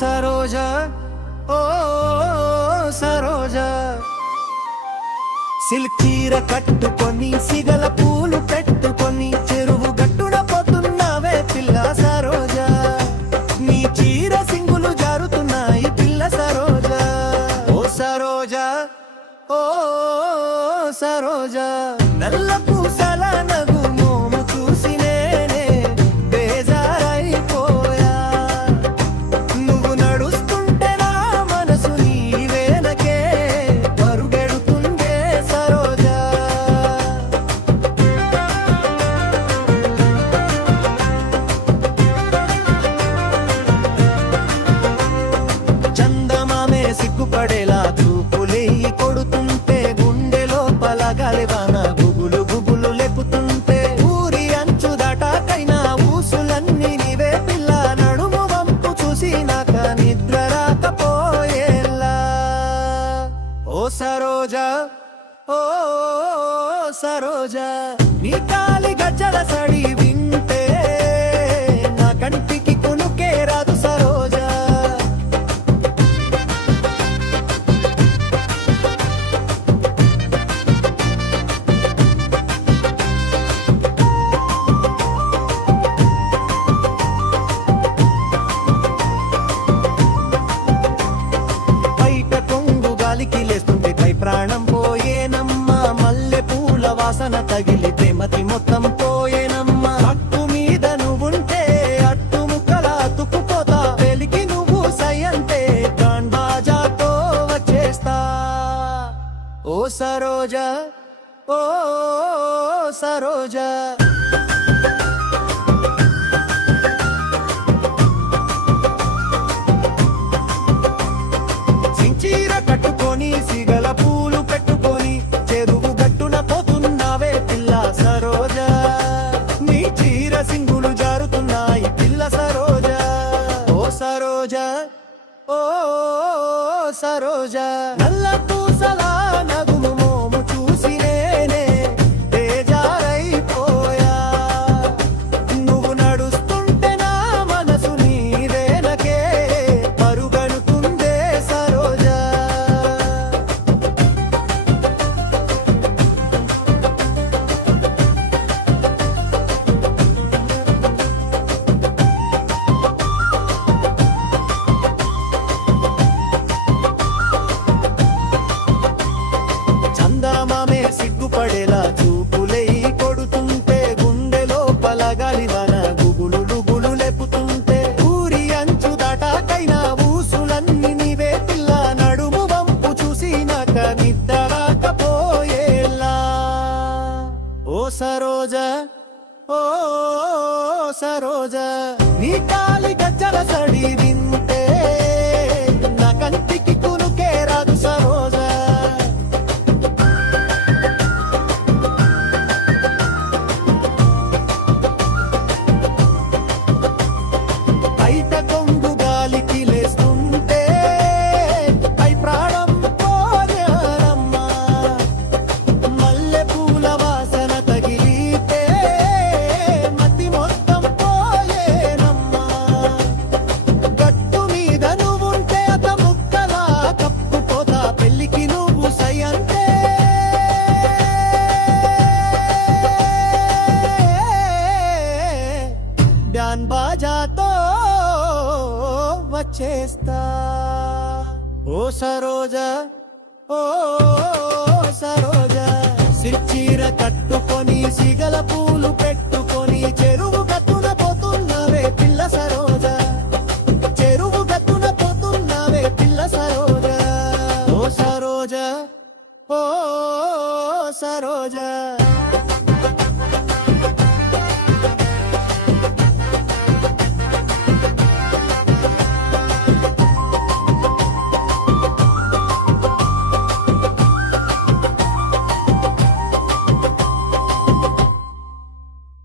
సరోజా ఓ Saroja. Silk కట్టుకొని సిగల పూలు పెట్టుకొని చెరువు గట్టున పోతున్నావే పిల్ల సరోజా. నీ చీర సింగులు జారుతున్నాయి పిల్ల సరోజా. ఓ సరోజా ఓ సరోజా. నల్ల సరోజ నీ కాలి గజ్జల సడి వాసన తగిలి ప్రేమతి మొత్తం పోయేనమ్మా. అట్టు మీద నువ్వుంటే అట్టు ముక్కలా తుక్కుపోతా వెలికి నువ్వు సయంతే గాండాజాతో వచ్చేస్తా. ఓ సరోజా ఓ సరోజా. రోజా నల్ల సరోజ ఓ సరోజ నీట చేస్తా. ఓ సరోజా ఓ సరోజా సిర్చీర కట్టుకొని సిగల పూలు పెట్టుకొని చెరువు గట్టున పోతున్నావే పిల్ల సరోజా. చెరువు గట్టున పోతున్నావే పిల్ల సరోజా. ఓ సరోజా ఓ సరోజా.